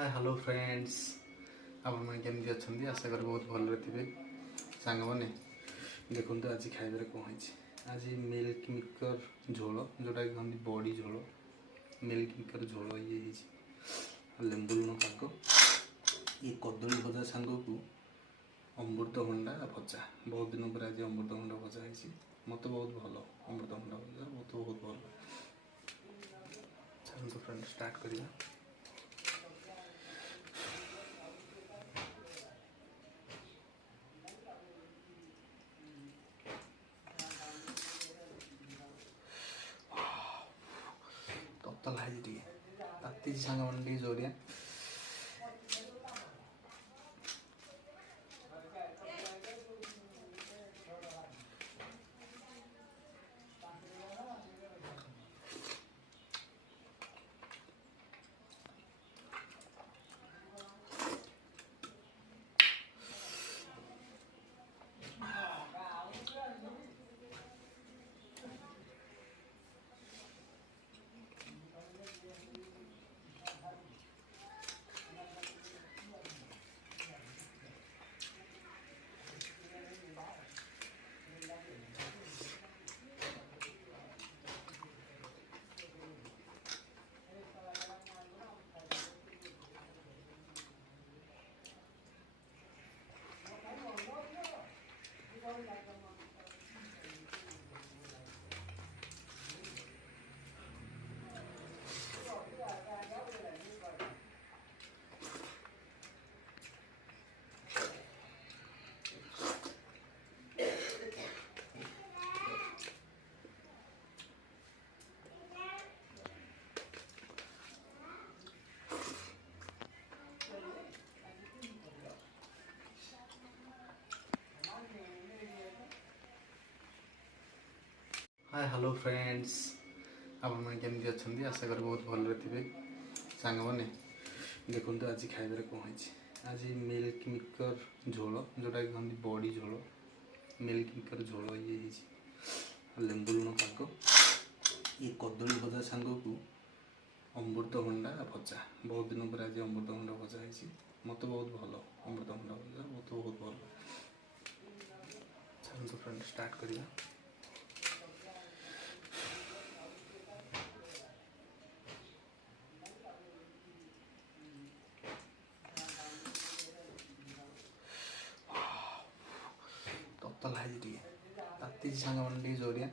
Hi hello friends आपण मैंने केमती अच्छा आशा करी बहुत भल थे सांग मैंने देखो आज खाइबार कौन है आज मिल्क मिकर झोल जोटा कि कहते बड़ी झोल मिल्क मिकर झोल ये लेंबू लुण पाग ये कदली भजा सांग को अमृतभंडा भजा बहुत दिन पर आज अमृतभंडा भजा है मत बहुत भल अमृतभंडा भजा मत बहुत भल चलो फ्रेंड स्टार्ट करिया। तला है टे ताती सांग मैंने जोरिया हाय हेलो फ्रेंड्स आपण मैंने केमती अच्छा आशा करी बहुत भल थे सांग मैंने देखो आज खाइबार कौन है आज मिल्क मिकर झोल जोटा कि कहते बड़ी झोल मिल्क मिकर झोल ये लेंबू लुण पाग ये कदली भजा सांग को अमृतभंडा भजा बहुत दिन पर आज अमृतभंडा भजा है मत बहुत भल अमृतभंडा भजा मत बहुत भल चलो फ्रेंड स्टार्ट करिया। तला है टे ताती सांग मैंने जोरिया